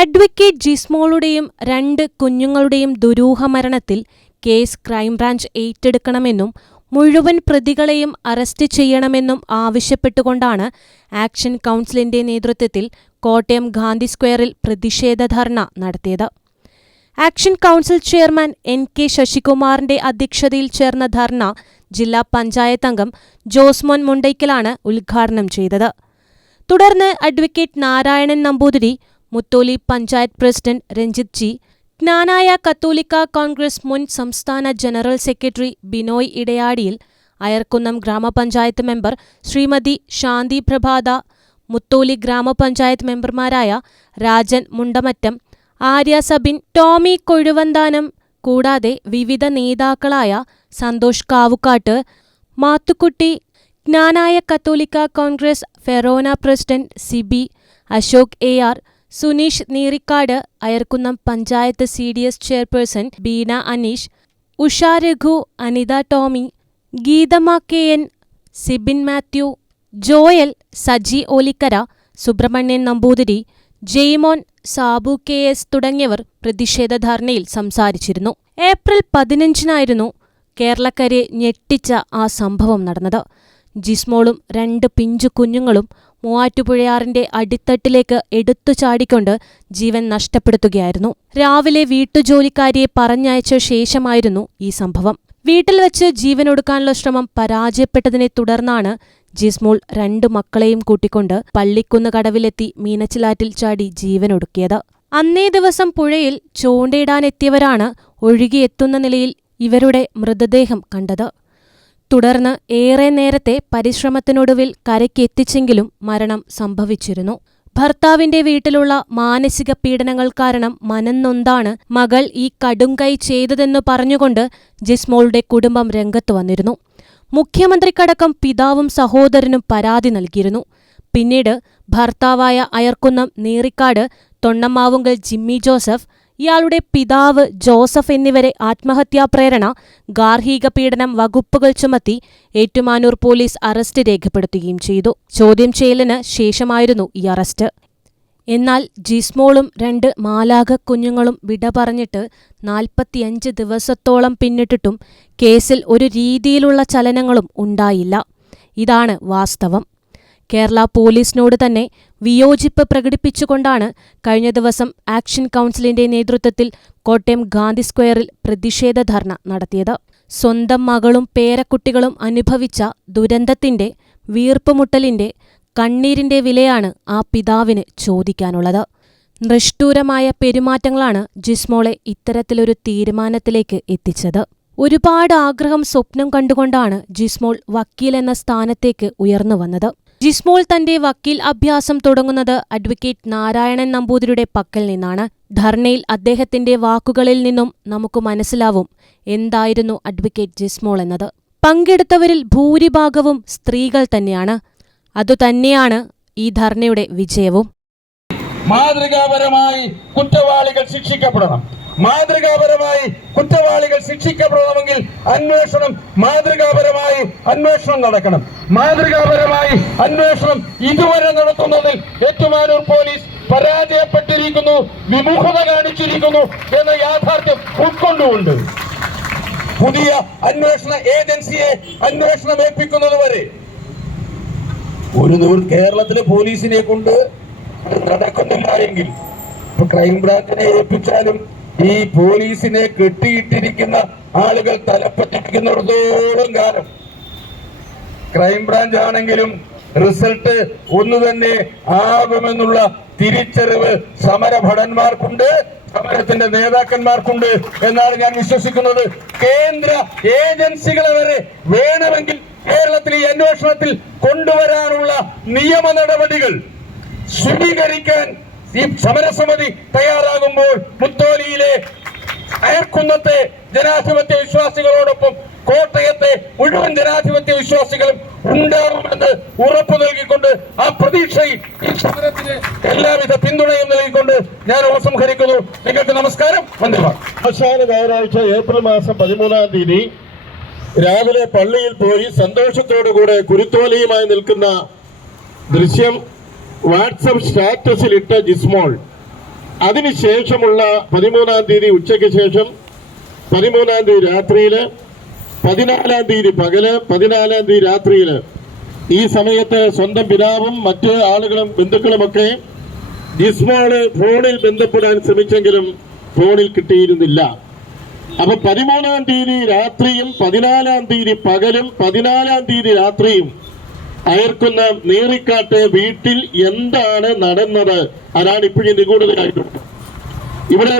Advocate ജിസ്മോളുടെയും 2 കുഞ്ഞുങ്ങളുടെയും ദുരൂഹമരണത്തിൽ case crime branch ഏറ്റെടുക്കണമെന്നും മുഴുവൻ പ്രതികളെയും arrest ചെയ്യണമെന്നും ആവശ്യപ്പെട്ടുകൊണ്ടാണ് ആക്ഷൻ കൗൺസിലിന്റെ നേതൃത്വത്തിൽ കോട്ടയം ഗാന്ധി സ്ക്വയറിൽ പ്രതിഷേധ ധർണ നടത്തിയത്. Action council chairman N.K. ശശികുമാറിന്റെ അധ്യക്ഷതയിൽ ചേർന്ന ധർണ ജില്ലാ പഞ്ചായത്ത് അംഗം ജോസ്മോൻ മുണ്ടയ്ക്കലാണ് ഉദ്ഘാടനം ചെയ്തത്. തുടർന്ന് അഡ്വക്കേറ്റ് നാരായണൻ നമ്പൂതിരി, മുത്തോലി പഞ്ചായത്ത് പ്രസിഡന്റ് രഞ്ജിത്ത് ജി, ജ്ഞാനായ കത്തോലിക്ക കോൺഗ്രസ് മുൻ സംസ്ഥാന general secretary Binoy Idayadiyil, Ayarkunnam grama panchayat member Shrimati ശാന്തി പ്രഭാത, മുത്തോലി ഗ്രാമപഞ്ചായത്ത് മെമ്പർമാരായ രാജൻ മുണ്ടമറ്റം, ആര്യ സബിൻ, ടോമി കൊഴുവന്താനം കൂടാതെ വിവിധ നേതാക്കളായ സന്തോഷ് കാവുക്കാട്ട്, മാത്തുക്കുട്ടി, ജ്ഞാനായ കത്തോലിക്ക കോൺഗ്രസ് ഫെറോന president Sibi, Ashok AR, Suneesh Neerikkad, Ayarkunnam panchayat CDS chairperson Beena Aneesh, Usha Raghu, Anitha Tomy, Geethamma KN, Sibin Mathew, Joel, Saji Olikkara, Subramanian Namboothiri, Jaimon, Sabu KS തുടങ്ങിയവർ പ്രതിഷേധ ധർണയിൽ സംസാരിച്ചിരുന്നു. ഏപ്രിൽ 15-നായിരുന്നു കേരളക്കരെ ഞെട്ടിച്ച ആ സംഭവം നടന്നത്. ജിസ്മോളും 2 പിഞ്ചു കുഞ്ഞുങ്ങളും മൂവാറ്റുപുഴയാറിന്റെ അടിത്തട്ടിലേക്ക് എടുത്തു ചാടിക്കൊണ്ട് ജീവൻ നഷ്ടപ്പെടുത്തുകയായിരുന്നു. രാവിലെ വീട്ടുജോലിക്കാരിയെ പറഞ്ഞയച്ച ശേഷമായിരുന്നു ഈ സംഭവം. വീട്ടിൽ വച്ച് ജീവനൊടുക്കാനുള്ള ശ്രമം പരാജയപ്പെട്ടതിനെ തുടർന്നാണ് ജിസ്മോൾ 2 മക്കളെയും കൂട്ടിക്കൊണ്ട് പള്ളിക്കുന്ന് കടവിലെത്തി മീനച്ചിലാറ്റിൽ ചാടി ജീവനൊടുക്കിയത്. അന്നേ ദിവസം പുഴയിൽ ചൂണ്ടയിടാനെത്തിയവരാണ് ഒഴുകിയെത്തുന്ന നിലയിൽ ഇവരുടെ മൃതദേഹം കണ്ടത്. തുടർന്ന് ഏറെ നേരത്തെ പരിശ്രമത്തിനൊടുവിൽ കരയ്ക്കെത്തിച്ചെങ്കിലും മരണം സംഭവിച്ചിരുന്നു. ഭർത്താവിന്റെ വീട്ടിലുള്ള മാനസിക പീഡനങ്ങൾ കാരണം മനംനൊന്താണ് മകൾ ഈ കടുംകൈ ചെയ്തതെന്നു പറഞ്ഞുകൊണ്ട് ജിസ്മോളുടെ കുടുംബം രംഗത്തു വന്നിരുന്നു. മുഖ്യമന്ത്രിക്കടക്കം പിതാവും സഹോദരനും പരാതി നൽകിയിരുന്നു. പിന്നീട് ഭർത്താവായ അയർക്കുന്നം നീറിക്കാട്, തൊണ്ണമാവുങ്കൽ ജിമ്മി ജോസഫ്, ഇയാളുടെ പിതാവ് ജോസഫ് എന്നിവരെ ആത്മഹത്യാപ്രേരണ, ഗാർഹിക പീഡനം വകുപ്പുകൾ ചുമത്തി ഏറ്റുമാനൂർ പോലീസ് അറസ്റ്റ് രേഖപ്പെടുത്തുകയും ചെയ്തു. ചോദ്യം ചെയ്യലിന് ശേഷമായിരുന്നു ഈ അറസ്റ്റ്. എന്നാൽ ജിസ്മോളും 2 മാലാഖ കുഞ്ഞുങ്ങളും വിട പറഞ്ഞിട്ട് 45 ദിവസത്തോളം പിന്നിട്ടിട്ടും കേസിൽ ഒരു രീതിയിലുള്ള ചലനങ്ങളും ഉണ്ടായില്ല. ഇതാണ് വാസ്തവം. കേരള പോലീസിനോട് തന്നെ വിയോജിപ്പ് പ്രകടിപ്പിച്ചുകൊണ്ടാണ് കഴിഞ്ഞ ദിവസം ആക്ഷൻ കൗൺസിലിന്റെ നേതൃത്വത്തിൽ കോട്ടയം ഗാന്ധി സ്ക്വയറിൽ പ്രതിഷേധ ധർണ നടത്തിയത്. സ്വന്തം മകളും പേരക്കുട്ടികളും അനുഭവിച്ച ദുരന്തത്തിന്റെ, വീർപ്പുമുട്ടലിന്റെ, കണ്ണീരിന്റെ വിലയാണ് ആ പിതാവിന് ചോദിക്കാനുള്ളത്. നിഷ്ഠൂരമായ പെരുമാറ്റങ്ങളാണ് ജിസ്മോളെ ഇത്തരത്തിലൊരു തീരുമാനത്തിലേക്ക് എത്തിച്ചത്. ഒരുപാട് ആഗ്രഹം, സ്വപ്നം കണ്ടുകൊണ്ടാണ് ജിസ്മോൾ വക്കീൽ എന്ന സ്ഥാനത്തേക്ക് ഉയർന്നു വന്നത്. ജിസ്മോൾ തന്റെ വക്കീൽ അഭ്യാസം തുടങ്ങുന്നത് അഡ്വക്കേറ്റ് നാരായണൻ നമ്പൂതിരിയുടെ പക്കൽ നിന്നാണ്. ധർണയിൽ അദ്ദേഹത്തിന്റെ വാക്കുകളിൽ നിന്നും നമുക്ക് മനസ്സിലാവും എന്തായിരുന്നു അഡ്വക്കേറ്റ് ജിസ്മോൾ എന്നത്. പങ്കെടുത്തവരിൽ ഭൂരിഭാഗവും സ്ത്രീകൾ തന്നെയാണ്. അതുതന്നെയാണ് ഈ ധർണയുടെ വിജയവും. മാതൃകാപരമായി കുറ്റവാളികൾ ശിക്ഷിക്കപ്പെടണം. മാതൃകാപരമായി കുറ്റവാളികൾ ശിക്ഷിക്കപ്പെടണമെങ്കിൽ അന്വേഷണം മാതൃകാപരമായി അന്വേഷണം നടക്കണം. മാതൃകാപരമായി അന്വേഷണം ഇതുവരെ നടത്തുന്നതിൽ ഏറ്റുമാനൂർ പോലീസ് പരാജയപ്പെട്ടിരിക്കുന്നു, വിമുഖത കാണിച്ചിരിക്കുന്നു എന്ന യാഥാർത്ഥ്യം ഉൾക്കൊണ്ടുകൊണ്ട് പുതിയ അന്വേഷണ ഏജൻസിയെ അന്വേഷണം ഏൽപ്പിക്കുന്നതുവരെ കേരളത്തിലെ പോലീസിനെ കൊണ്ട് നടക്കുന്നില്ല എങ്കിൽ ക്രൈംബ്രാഞ്ചിനെ ഏൽപ്പിച്ചാലും ഈ പോലീസിനെ കെട്ടിയിട്ടിരിക്കുന്ന ആളുകൾ തലപ്പറ്റിരിക്കുന്നിടത്തോളം കാലം ക്രൈംബ്രാഞ്ച് ആണെങ്കിലും റിസൾട്ട് ഒന്നു തന്നെ ആകുമെന്നുള്ള തിരിച്ചറിവ് സമരഭടന്മാർക്കുണ്ട്, സമരത്തിന്റെ നേതാക്കന്മാർക്കുണ്ട് എന്നാണ് ഞാൻ വിശ്വസിക്കുന്നത്. കേന്ദ്ര ഏജൻസികളെ വരെ വേണമെങ്കിൽ കേരളത്തിൽ ഈ അന്വേഷണത്തിൽ കൊണ്ടുവരാനുള്ള നിയമ നടപടികൾ സ്വീകരിക്കാൻ ഈ സമരസമിതി തയ്യാറാകുമ്പോൾ മുത്തോലിയിലെ അയർക്കുന്നത്തെ ജനാധിപത്യ വിശ്വാസികളോടൊപ്പം കോട്ടയത്തെ മുഴുവൻ ജനാധിപത്യ വിശ്വാസികളും ഉണ്ടാകുമെന്ന് ഉറപ്പു നൽകിക്കൊണ്ട് ആ പ്രതീക്ഷയിൽ ഈ സമരത്തിന് എല്ലാവിധ പിന്തുണയും നൽകിക്കൊണ്ട് ഞാൻ ഉപസംഹരിക്കുന്നു. നിങ്ങൾക്ക് നമസ്കാരം. അവസാന ഞായറാഴ്ച ഏപ്രിൽ മാസം 13-ാം തീയതി രാവിലെ പള്ളിയിൽ പോയി സന്തോഷത്തോടുകൂടെ കുരുത്തോലയുമായി നിൽക്കുന്ന ദൃശ്യം വാട്സപ്പ് സ്റ്റാറ്റസിലിട്ട ജിസ്മോൾ അതിനുശേഷമുള്ള 13-ാം തീയതി ഉച്ചയ്ക്ക് ശേഷം, 13-ാം തീയതി രാത്രിയില്, 14-ാം തീയതി പകല്, 14-ാം തീയതി രാത്രിയില് ഈ സമയത്ത് സ്വന്തം പിതാവും മറ്റ് ആളുകളും ബന്ധുക്കളുമൊക്കെ ജിസ്മോള് ഫോണിൽ ബന്ധപ്പെടാൻ ശ്രമിച്ചെങ്കിലും ഫോണിൽ കിട്ടിയിരുന്നില്ല. അപ്പൊ 13-ാം തീയതി രാത്രിയും 14-ാം തീയതി പകലും 14-ാം തീയതി രാത്രിയും അയർക്കുന്ന നീറിക്കാട്ട് വീട്ടിൽ എന്താണ് നടന്നത്, അതാണ് ഇപ്പോഴും നിഗൂഢതയായിട്ടുള്ളത്. ഇവിടെ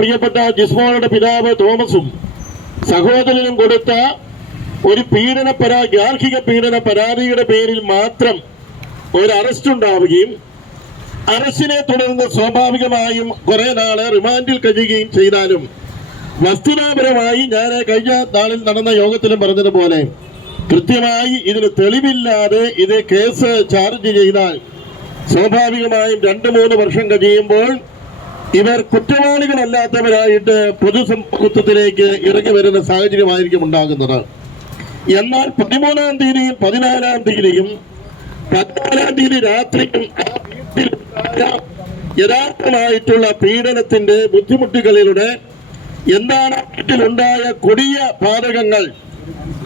പ്രിയപ്പെട്ട ജിസ്മോളുടെ പിതാവ് തോമസും സഹോദരനും കൊടുത്ത ഒരു ഗാർഹിക പീഡന പരാതിയുടെ പേരിൽ മാത്രം ഒരു അറസ്റ്റ് ഉണ്ടാവുകയും അറസ്റ്റിനെ തുടർന്ന് സ്വാഭാവികമായും കുറെ നാള് റിമാൻഡിൽ കഴിയുകയും ചെയ്താലും വസ്തുതാപരമായി ഞാൻ കഴിഞ്ഞ നാളിൽ നടന്ന യോഗത്തിലും പറഞ്ഞതുപോലെ കൃത്യമായി ഇതിന് തെളിവില്ലാതെ ഇത് കേസ് ചാർജ് ചെയ്താൽ സ്വാഭാവികമായും 2-3 വർഷം കഴിയുമ്പോൾ ഇവർ കുറ്റവാളികളല്ലാത്തവരായിട്ട് പൊതുസമൂഹത്തിലേക്ക് ഇറങ്ങി വരുന്ന സാഹചര്യമായിരിക്കും ഉണ്ടാകുന്നത്. എന്നാൽ 13-ാം തീയതിയും 14-ാം തീയതിയും 14-ാം തീയതി രാത്രിയും ആ വീട്ടിൽ യഥാർത്ഥമായിട്ടുള്ള പീഡനത്തിന്റെ ബുദ്ധിമുട്ടുകളിലൂടെ എന്താണ് വീട്ടിലുണ്ടായ കൊടിയ പാതകങ്ങൾ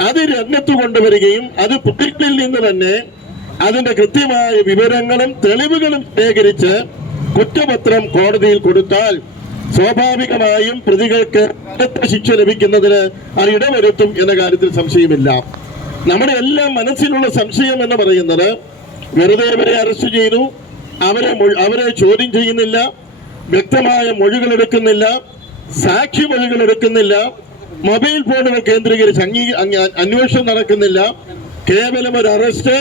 അത് രംഗത്ത് കൊണ്ടുവരികയും അത് കുട്ടികളിൽ നിന്ന് തന്നെ അതിന്റെ കൃത്യമായ വിവരങ്ങളും തെളിവുകളും ശേഖരിച്ച് കുറ്റപത്രം കോടതിയിൽ കൊടുത്താൽ സ്വാഭാവികമായും പ്രതികൾക്ക് കടുത്ത ശിക്ഷ ലഭിക്കുന്നതിന് അത് ഇടവരുത്തും എന്ന കാര്യത്തിൽ സംശയമില്ല. നമ്മുടെ എല്ലാം മനസ്സിലുള്ള സംശയം എന്ന് പറയുന്നത് വെറുതെ അവരെ അറസ്റ്റ് ചെയ്തു, അവരെ ചോദ്യം ചെയ്യുന്നില്ല, വ്യക്തമായ മൊഴികൾ എടുക്കുന്നില്ല, സാക്ഷി മൊഴികൾ എടുക്കുന്നില്ല, മൊബൈൽ ഫോണുകൾ കേന്ദ്രീകരിച്ച് അന്വേഷണം നടക്കുന്നില്ല. കേവലം ഒരു അറസ്റ്റ്,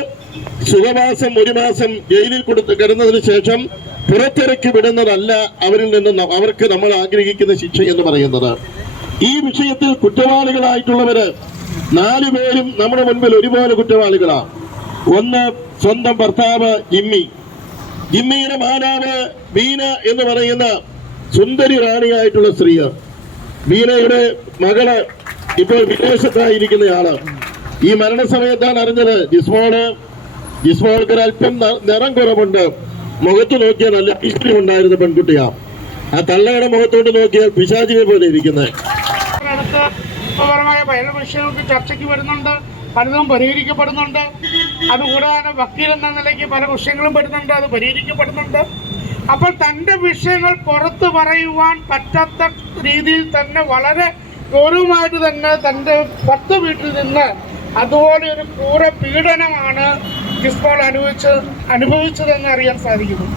സുഖവാസം 1 മാസം ജയിലിൽ കിടന്നതിന് ശേഷം പുറത്തിറക്കി വിടുന്നതല്ല അവരിൽ നിന്നും അവർക്ക് നമ്മൾ ആഗ്രഹിക്കുന്ന ശിക്ഷ എന്ന് പറയുന്നത്. ഈ വിഷയത്തിൽ കുറ്റവാളികളായിട്ടുള്ളവര് 4 പേരും നമ്മുടെ മുൻപിൽ ഒരുപോലെ കുറ്റവാളികളാണ്. ഒന്ന്, സ്വന്തം ഭർത്താവ് ജിമ്മിയുടെ മാതാവ് ബീന എന്ന് പറയുന്ന സുന്ദരി റാണിയായിട്ടുള്ള സ്ത്രീ. ബീനയുടെ മകള് ഇപ്പോൾ വിദേശത്തായിരിക്കുന്നയാള്. ഈ മരണസമയത്താണ് അറിഞ്ഞത് ജിസ്മോൾക്ക് അല്പം നിറം കുറവുണ്ട്, മുഖത്ത് നോക്കിയാൽ നല്ല ഇഷ്ടം ഉണ്ടായിരുന്ന പെൺകുട്ടിയാ. ആ തള്ളയുടെ മുഖത്തോട്ട് നോക്കിയാൽ പിശാചിനെ പോലെ ഇരിക്കുന്നത്. പല വിഷയങ്ങൾക്ക് ചർച്ചയ്ക്ക് വരുന്നുണ്ട്, പലതും പരിഹരിക്കപ്പെടുന്നുണ്ട്. അതുകൂടാതെ വക്കീൽ എന്ന നിലയ്ക്ക് പല വിഷയങ്ങളും വരുന്നുണ്ട്, അത് പരിഹരിക്കപ്പെടുന്നുണ്ട്. അപ്പോൾ തൻ്റെ വിഷയങ്ങൾ പുറത്തു പറയുവാൻ പറ്റാത്ത രീതിയിൽ തന്നെ വളരെ ഗൗരവമായിട്ട് തന്നെ തൻ്റെ 10 വീട്ടിൽ നിന്ന് അതുപോലെ ഒരു ക്രൂര പീഡനമാണ് ജിസ്മോൾ അനുഭവിച്ചതെന്ന് അറിയാൻ സാധിക്കുന്നു.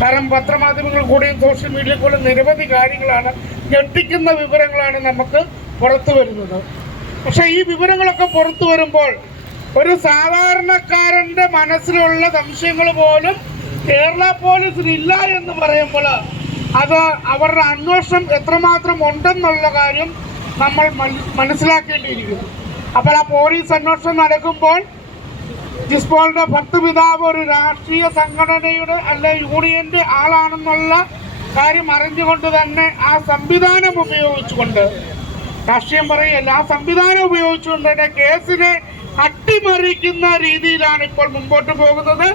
കാരണം പത്രമാധ്യമങ്ങൾ കൂടെയും സോഷ്യൽ മീഡിയ കൂടെ നിരവധി കാര്യങ്ങളാണ്, ഞെട്ടിക്കുന്ന വിവരങ്ങളാണ് നമുക്ക് പുറത്തു വരുന്നത്. പക്ഷെ ഈ വിവരങ്ങളൊക്കെ പുറത്തു വരുമ്പോൾ ഒരു സാധാരണക്കാരൻ്റെ മനസ്സിലുള്ള സംശയങ്ങൾ പോലും കേരള പോലീസിന് ഇല്ല എന്ന് പറയുമ്പോൾ അത് അവരുടെ അന്വേഷണം എത്രമാത്രം ഉണ്ടെന്നുള്ള കാര്യം നമ്മൾ മനസ്സിലാക്കേണ്ടിയിരിക്കുന്നു. അപ്പോൾ ആ പോലീസ് അന്വേഷണം നടക്കുമ്പോൾ ജിസ്മോളുടെ ഭർത്തൃപിതാവ് ഒരു രാഷ്ട്രീയ സംഘടനയുടെ അല്ലെ യൂണിയന്റെ ആളാണെന്നുള്ള കാര്യം അറിഞ്ഞുകൊണ്ട് തന്നെ ആ സംവിധാനം ഉപയോഗിച്ചുകൊണ്ട്, രാഷ്ട്രീയം പറയല്ല, ആ സംവിധാനം ഉപയോഗിച്ചുകൊണ്ട് തന്നെ കേസിനെ അട്ടിമറിക്കുന്ന രീതിയിലാണ് ഇപ്പോൾ മുമ്പോട്ട് പോകുന്നത്.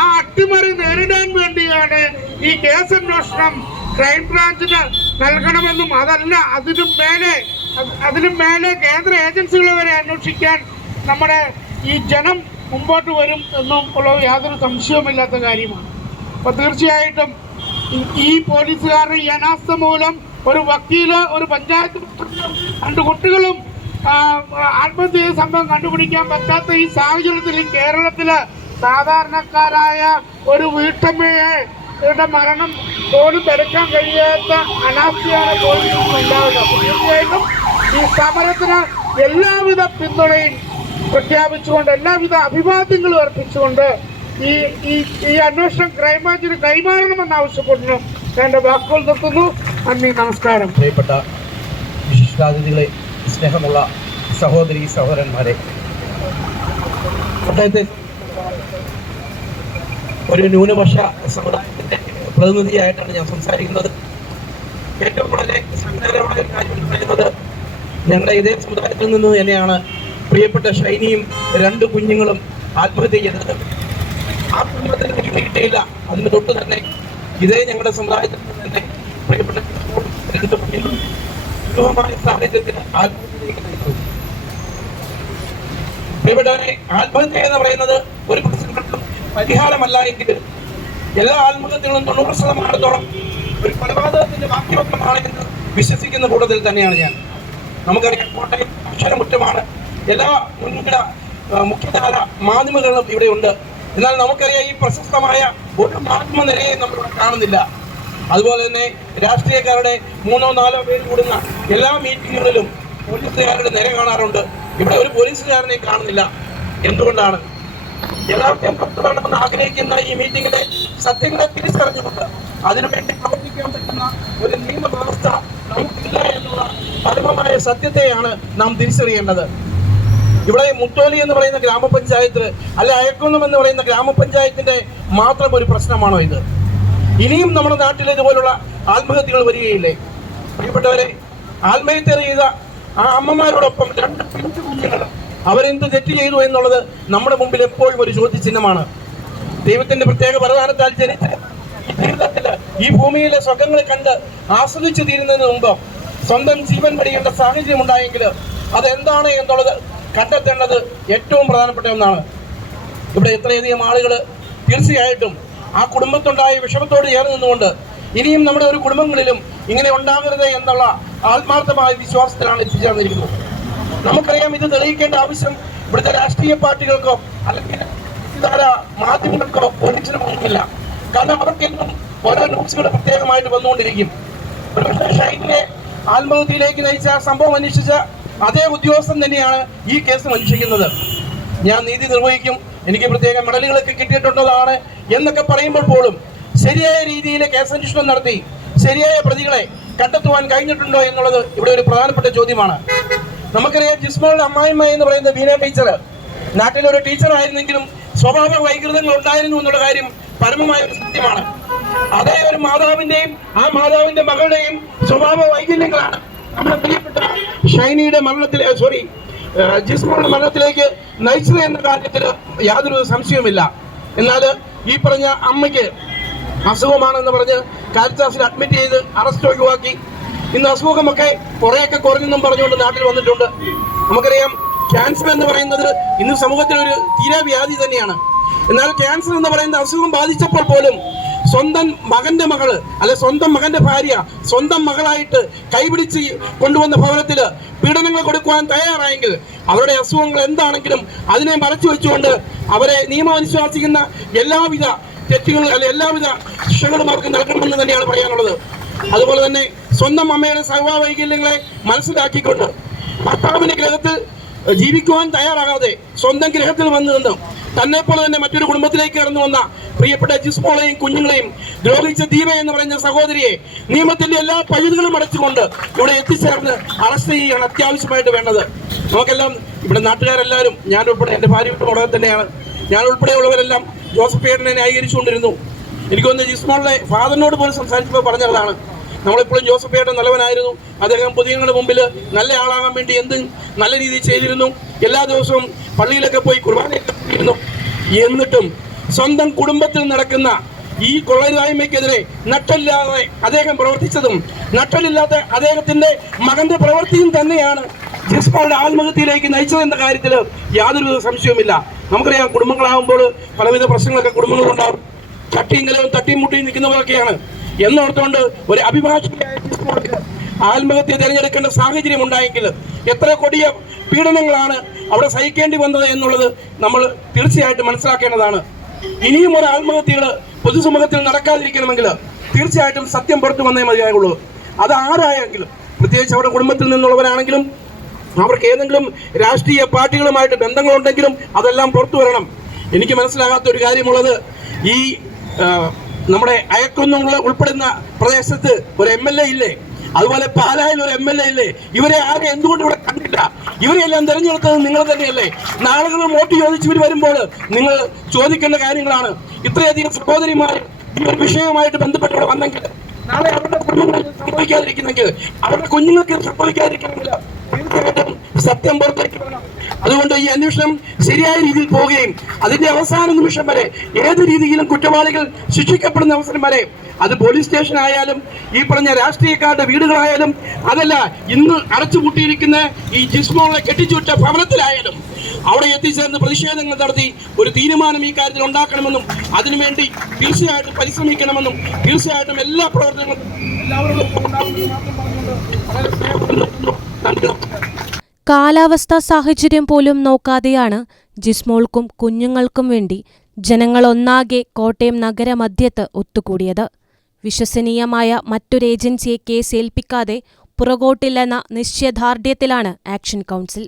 ആ അട്ടിമറി നേരിടാൻ വേണ്ടിയാണ് ഈ കേസ് അന്വേഷണം ക്രൈംബ്രാഞ്ചിന് നൽകണമെന്നും അതല്ല അതിനും മേലെ കേന്ദ്ര ഏജൻസികളെ വരെ അന്വേഷിക്കാൻ നമ്മുടെ ഈ ജനം മുമ്പോട്ട് വരും എന്നും ഉള്ള യാതൊരു സംശയവുമില്ലാത്ത കാര്യമാണ്. അപ്പോൾ തീർച്ചയായിട്ടും ഈ പോലീസുകാരുടെ ഈ അനാസ്ഥ മൂലം ഒരു വക്കീല്, ഒരു പഞ്ചായത്ത് പ്രസിഡന്റ്, 2 കുട്ടികളും ആത്മഹത്യ സംഭവം കണ്ടുപിടിക്കാൻ പറ്റാത്ത ഈ സാഹചര്യത്തിൽ കേരളത്തില് സാധാരണക്കാരായ ഒരു വീട്ടമ്മയുടെ മരണം പോലും തടുക്കാൻ കഴിയാത്ത അനാസ്ഥയാണ് പോലീസിന് ഉണ്ടാകുന്നത്. തീർച്ചയായിട്ടും ഈ സമരത്തിന് എല്ലാവിധ പിന്തുണയും പ്രഖ്യാപിച്ചുകൊണ്ട്, എല്ലാവിധ അഭിവാദ്യങ്ങളും അർപ്പിച്ചുകൊണ്ട് ഈ അന്വേഷണം ക്രൈംബ്രാഞ്ചിന് കൈമാറണമെന്ന് ആവശ്യപ്പെടുന്നു. എന്റെ വാക്കുകൾ നിർത്തുന്നു. നന്ദി, നമസ്കാരം. പ്രിയപ്പെട്ട വിശിഷ്ടാതിഥികളെ, സ്നേഹമുള്ള സഹോദരി സഹോദരന്മാരെ, അദ്ദേഹത്തെ ഒരു ന്യൂനപക്ഷ സമുദായത്തിന്റെ പ്രതിനിധിയായിട്ടാണ് ഞാൻ സംസാരിക്കുന്നത്. ഏറ്റവും വളരെ സങ്കടകരമായ കാര്യം പറയുന്നത്, ഞങ്ങളുടെ ഇതേ സമുദായത്തിൽ നിന്ന് തന്നെയാണ് പ്രിയപ്പെട്ട ഷൈനിയും 2 കുഞ്ഞുങ്ങളും ആത്മഹത്യ ചെയ്തത്. ആ കുടുംബത്തിന് കിട്ടിയില്ല. അതിന് തൊട്ട് തന്നെ ഇതേ ഞങ്ങളുടെ സമുദായത്തിൽ നിന്ന് തന്നെ പ്രിയപ്പെട്ട രണ്ട് കുഞ്ഞുങ്ങൾ ദുരൂഹമായ സാഹചര്യത്തിൽ ആത്മഹത്യയിലേക്ക് നയിച്ചു. പ്രിയപ്പെട്ടവരെ, ആത്മഹത്യ എന്ന് പറയുന്നത് ഒരു പ്രശ്നങ്ങൾക്കും പരിഹാരമല്ല എങ്കിൽ എല്ലാ ആത്മഹത്യകളും 90% ഒരു കൊലപാതകത്തിന്റെ ബാക്കിപത്രമാണ് എന്ന് വിശ്വസിക്കുന്ന കൂട്ടത്തിൽ തന്നെയാണ് ഞാൻ. നമുക്കറിയാം, കോട്ടയം അക്ഷരമുറ്റമാണ്. എല്ലാ മുഖ്യധാര മാധ്യമങ്ങളും ഇവിടെയുണ്ട്. എന്നാൽ നമുക്കറിയാം, ഈ പ്രശസ്തമായ ഒരു മാധ്യമ നിരയെ നമ്മളിവിടെ കാണുന്നില്ല. അതുപോലെ തന്നെ രാഷ്ട്രീയക്കാരുടെ 3-4 പേര് കൂടുന്ന എല്ലാ മീറ്റിങ്ങുകളിലും പോലീസുകാരുടെ നിര കാണാറുണ്ട്. ഇവിടെ ഒരു പോലീസുകാരനെ കാണുന്നില്ല. എന്തുകൊണ്ടാണ്? യഥാർത്ഥം പുറത്തു വേണമെന്ന് ആഗ്രഹിക്കുന്ന ഈ മീറ്റിംഗിലെ സത്യങ്ങളെ തിരിച്ചറിഞ്ഞുകൊണ്ട് അതിനുവേണ്ടി പ്രവർത്തിക്കാൻ പറ്റുന്ന ഒരു നിയമവ്യവസ്ഥ നമുക്കില്ല എന്നുള്ള പരമമായ സത്യത്തെയാണ് നാം തിരിച്ചറിയേണ്ടത്. ഇവിടെ മുത്തോലി എന്ന് പറയുന്ന ഗ്രാമപഞ്ചായത്ത്, അല്ലെ അയക്കുന്നം എന്ന് പറയുന്ന ഗ്രാമപഞ്ചായത്തിന്റെ മാത്രം ഒരു പ്രശ്നമാണോ ഇത്? ഇനിയും നമ്മുടെ നാട്ടിൽ ഇതുപോലുള്ള ആത്മഹത്യകൾ വരികയില്ലേ? പ്രിയപ്പെട്ടവരെ, ആത്മഹത്യ ചെയ്ത ആ അമ്മമാരോടൊപ്പം 2 പിഞ്ചു കുഞ്ഞുങ്ങൾ അവരെന്ത് തെറ്റ് ചെയ്തു എന്നുള്ളത് നമ്മുടെ മുമ്പിൽ എപ്പോഴും ഒരു ചോദ്യചിഹ്നമാണ്. ദൈവത്തിന്റെ പ്രത്യേക വരദാനത്താൽ ജനിച്ച ഈ ജീവിതത്തിൽ ഈ ഭൂമിയിലെ സുഖങ്ങൾ കണ്ട് ആസ്വദിച്ചു തീരുന്നതിന് മുമ്പ് സ്വന്തം ജീവൻ വെടിയേണ്ട സാഹചര്യം ഉണ്ടായെങ്കിൽ അതെന്താണ് എന്നുള്ളത് കണ്ടെത്തേണ്ടത് ഏറ്റവും പ്രധാനപ്പെട്ട ഒന്നാണ്. ഇവിടെ എത്രയധികം ആളുകൾ തീർച്ചയായിട്ടും ആ കുടുംബത്തുണ്ടായ വിഷമത്തോട് ചേർന്ന് നിന്നുകൊണ്ട് ഇനിയും നമ്മുടെ ഒരു കുടുംബങ്ങളിലും ഇങ്ങനെ ഉണ്ടാകരുത് എന്നുള്ള ആത്മാർത്ഥമായ വിശ്വാസത്തിലാണ് എത്തിച്ചേർന്നിരിക്കുന്നത്. നമുക്കറിയാം, ഇത് തെളിയിക്കേണ്ട ആവശ്യം ഇവിടുത്തെ രാഷ്ട്രീയ പാർട്ടികൾക്കോ അല്ലെങ്കിൽ മാധ്യമങ്ങൾക്കോ പോലീസിനും ഒന്നുമില്ല. കാരണം അവർക്കെന്നും ഓരോ ന്യൂസുകൾ പ്രത്യേകമായിട്ട് വന്നുകൊണ്ടിരിക്കും. ഷൈനിനെ ആത്മഹത്യയിലേക്ക് നയിച്ച സംഭവം അന്വേഷിച്ച അതേ ഉദ്യോഗസ്ഥൻ തന്നെയാണ് ഈ കേസ് അന്വേഷിക്കുന്നത്. ഞാൻ നീതി നിർവഹിക്കും, എനിക്ക് പ്രത്യേക മെഡലുകളൊക്കെ കിട്ടിയിട്ടുള്ളതാണ് എന്നൊക്കെ പറയുമ്പോൾ പോലും ശരിയായ രീതിയിൽ കേസന്വേഷണം നടത്തി ശരിയായ പ്രതികളെ കണ്ടെത്തുവാൻ കഴിഞ്ഞിട്ടുണ്ടോ എന്നുള്ളത് ഇവിടെ ഒരു പ്രധാനപ്പെട്ട ചോദ്യമാണ്. നമുക്കറിയാം, ജിസ്മോളുടെ അമ്മായിമ്മ എന്ന് പറയുന്ന ബീന ടീച്ചർ നാട്ടിലൊരു ടീച്ചർ ആയിരുന്നെങ്കിലും സ്വഭാവ വൈകൃതങ്ങൾ ഉണ്ടായിരുന്നു എന്നുള്ള കാര്യം പരമമായ ഒരു സത്യമാണ്. അതേ ഒരു മാതാവിന്റെയും ആ മാതാവിന്റെ മകളുടെയും സ്വഭാവ വൈകല്യങ്ങളാണ് നമ്മുടെ പ്രിയപ്പെട്ട ഷൈനിയുടെ ജിസ്മോളുടെ മരണത്തിലേക്ക് നയിച്ചത് എന്ന കാര്യത്തിൽ യാതൊരു സംശയവുമില്ല. എന്നാൽ ഈ പറഞ്ഞ അമ്മയ്ക്ക് അസുഖമാണെന്ന് പറഞ്ഞ് കാരിത്താസിൽ അഡ്മിറ്റ് ചെയ്ത് അറസ്റ്റ് ഒഴിവാക്കി. ഇന്ന് അസുഖമൊക്കെ കുറേയൊക്കെ കുറഞ്ഞെന്നും പറഞ്ഞുകൊണ്ട് നാട്ടിൽ വന്നിട്ടുണ്ട്. നമുക്കറിയാം, ക്യാൻസർ എന്ന് പറയുന്നത് ഇന്ന് സമൂഹത്തിൽ ഒരു തീരാവ്യാധി തന്നെയാണ്. എന്നാൽ ക്യാൻസർ എന്ന് പറയുന്ന അസുഖം ബാധിച്ചപ്പോൾ പോലും സ്വന്തം മകന്റെ മകള് അല്ലെ സ്വന്തം മകന്റെ ഭാര്യ സ്വന്തം മകളായിട്ട് കൈപിടിച്ച് കൊണ്ടുവന്ന ഭവനത്തിൽ പീഡനങ്ങൾ കൊടുക്കുവാൻ തയ്യാറായെങ്കിൽ അവരുടെ അസുഖങ്ങൾ എന്താണെങ്കിലും അതിനെ മറച്ചു വെച്ചുകൊണ്ട് അവരെ നിയമം അനുശാസിക്കുന്ന എല്ലാവിധ തെറ്റുകൾ അല്ലെ എല്ലാവിധ ശിക്ഷകളും അവർക്ക് നൽകണമെന്ന് തന്നെയാണ് പറയാനുള്ളത്. അതുപോലെ തന്നെ സ്വന്തം അമ്മയുടെ സ്വഭാവ വൈകല്യങ്ങളെ മനസ്സിലാക്കിക്കൊണ്ട് ഭർത്താവിന്റെ ഗ്രഹത്തിൽ ജീവിക്കുവാൻ തയ്യാറാകാതെ സ്വന്തം ഗ്രഹത്തിൽ വന്നു നിന്നും തന്നെ പോലെ തന്നെ മറ്റൊരു കുടുംബത്തിലേക്ക് കടന്നു വന്ന പ്രിയപ്പെട്ട ജിസ്മോളെയും കുഞ്ഞുങ്ങളെയും ദ്രോഹിച്ച ദീപ എന്ന് പറയുന്ന സഹോദരിയെ നിയമത്തിന്റെ എല്ലാ പഴുതുകളും അടച്ചുകൊണ്ട് ഇവിടെ എത്തിച്ചേർന്ന് അറസ്റ്റ് ചെയ്യുകയാണ് അത്യാവശ്യമായിട്ട് വേണ്ടത്. നമുക്കെല്ലാം ഇവിടെ നാട്ടുകാരെല്ലാവരും, ഞാൻ ഉൾപ്പെടെ എൻ്റെ ഭാര്യയുടെ ഉടനെ തന്നെയാണ്, ഞാൻ ഉൾപ്പെടെയുള്ളവരെല്ലാം ജോസഫ് ഏട്ടനെ ന്യായീകരിച്ചുകൊണ്ടിരുന്നു. എനിക്കൊന്ന് ജിസ്മോളുടെ ഫാദറിനോട് പോലും സംസാരിച്ചപ്പോൾ പറഞ്ഞതാണ്, നമ്മളെപ്പോഴും ജോസഫ് ഏട്ടൻ നല്ലവനായിരുന്നു, അദ്ദേഹം പൊതുജനങ്ങളുടെ മുമ്പിൽ നല്ല ആളാകാൻ വേണ്ടി എന്തും നല്ല രീതിയിൽ ചെയ്തിരുന്നു, എല്ലാ ദിവസവും പള്ളിയിലൊക്കെ പോയി കുർബാനയൊക്കെ ചെയ്തിരുന്നു. എന്നിട്ടും സ്വന്തം കുടുംബത്തിൽ നടക്കുന്ന ഈ കൊള്ളരുതായ്മയ്ക്കെതിരെ നട്ടലില്ലാതെ അദ്ദേഹം പ്രവർത്തിച്ചതും നട്ടലില്ലാത്ത അദ്ദേഹത്തിന്റെ മകന്റെ പ്രവൃത്തിയും തന്നെയാണ് ജിസ്മോളുടെ ആത്മഹത്യയിലേക്ക് നയിച്ചതെന്ന കാര്യത്തിൽ യാതൊരു സംശയവുമില്ല. നമുക്കറിയാം, കുടുംബങ്ങളാകുമ്പോൾ പലവിധ പ്രശ്നങ്ങളൊക്കെ കുടുംബങ്ങളുണ്ടാകും. ചട്ടിയും തട്ടിയും മുട്ടിയും നിൽക്കുന്നവരൊക്കെയാണ് എന്നോർത്തുകൊണ്ട് ഒരു അഭിഭാഷകയായ ജിസ്മോൾക്ക് ആത്മഹത്യ തിരഞ്ഞെടുക്കേണ്ട സാഹചര്യം ഉണ്ടായെങ്കിൽ എത്ര കൊടിയ പീഡനങ്ങളാണ് അവിടെ സഹിക്കേണ്ടി വന്നത് എന്നുള്ളത് നമ്മൾ തീർച്ചയായിട്ടും മനസ്സിലാക്കേണ്ടതാണ്. ഇനിയും ഒരു ആത്മഹത്യകൾ പൊതുസമൂഹത്തിൽ നടക്കാതിരിക്കണമെങ്കിൽ തീർച്ചയായിട്ടും സത്യം പുറത്തു വന്നേ മതിയായുള്ളൂ. അത് ആരായെങ്കിലും, പ്രത്യേകിച്ച് അവരുടെ കുടുംബത്തിൽ നിന്നുള്ളവരാണെങ്കിലും അവർക്ക് ഏതെങ്കിലും രാഷ്ട്രീയ പാർട്ടികളുമായിട്ട് ബന്ധങ്ങളുണ്ടെങ്കിലും അതെല്ലാം പുറത്തു വരണം. എനിക്ക് മനസ്സിലാകാത്ത ഒരു കാര്യമുള്ളത്, ഈ നമ്മുടെ അയക്കൊന്നുള്ള ഉൾപ്പെടുന്ന പ്രദേശത്ത് ഒരു MLA ഇല്ലേ, അതുപോലെ പാലായിൽ ഒരു MLA ഇല്ലേ, ഇവരെ ആരെ എന്തുകൊണ്ട് ഇവിടെ കണ്ടില്ല? ഇവരെയെല്ലാം തിരഞ്ഞെടുത്തത് നിങ്ങൾ തന്നെയല്ലേ? നാളുകളും വോട്ട് ചോദിച്ചു ഇവർ വരുമ്പോൾ നിങ്ങൾ ചോദിക്കേണ്ട കാര്യങ്ങളാണ്. ഇത്രയധികം സഹോദരിമാർ ഈ ഒരു വിഷയവുമായിട്ട് ബന്ധപ്പെട്ട് ഇവിടെ വന്നെങ്കിൽ നാളെ അവരുടെ കുടുംബങ്ങൾക്ക് സംഭവിക്കാതിരിക്കുന്നെങ്കിൽ, അവരുടെ കുഞ്ഞുങ്ങൾക്ക് സംഭവിക്കാതിരിക്കണമെങ്കിൽ തീർച്ചയായിട്ടും സത്യം പുറത്തേക്ക് വരണം. അതുകൊണ്ട് ഈ അന്വേഷണം ശരിയായ രീതിയിൽ പോവുകയും അതിന്റെ അവസാന നിമിഷം വരെ ഏത് രീതിയിലും കുറ്റവാളികൾ ശിക്ഷിക്കപ്പെടുന്ന അവസരം വരെ അത് പോലീസ് സ്റ്റേഷൻ ആയാലും ഈ പറഞ്ഞ രാഷ്ട്രീയക്കാരുടെ വീടുകളായാലും, അതല്ല ഇന്ന് അടച്ചുപൂട്ടിയിരിക്കുന്ന ഈ ജിസ്മോളെ കെട്ടിച്ചുവിട്ട ഭവനത്തിലായാലും അവിടെ എത്തിച്ചേർന്ന് പ്രതിഷേധങ്ങൾ നടത്തി ഒരു തീരുമാനം ഈ കാര്യത്തിൽ ഉണ്ടാക്കണമെന്നും അതിനുവേണ്ടി തീർച്ചയായിട്ടും പരിശ്രമിക്കണമെന്നും തീർച്ചയായിട്ടും എല്ലാ പ്രവർത്തനങ്ങളും കാലാവസ്ഥാ സാഹചര്യം പോലും നോക്കാതെയാണ് ജിസ്മോൾക്കും കുഞ്ഞുങ്ങൾക്കും വേണ്ടി ജനങ്ങളൊന്നാകെ കോട്ടയം നഗരമധ്യത്ത് ഒത്തുകൂടിയത്. വിശ്വസനീയമായ മറ്റൊരു ഏജൻസിയെ കേസ് ഏൽപ്പിക്കാതെ പുറകോട്ടില്ലെന്ന നിശ്ചയദാർഢ്യത്തിലാണ് ആക്ഷൻ കൗൺസിൽ.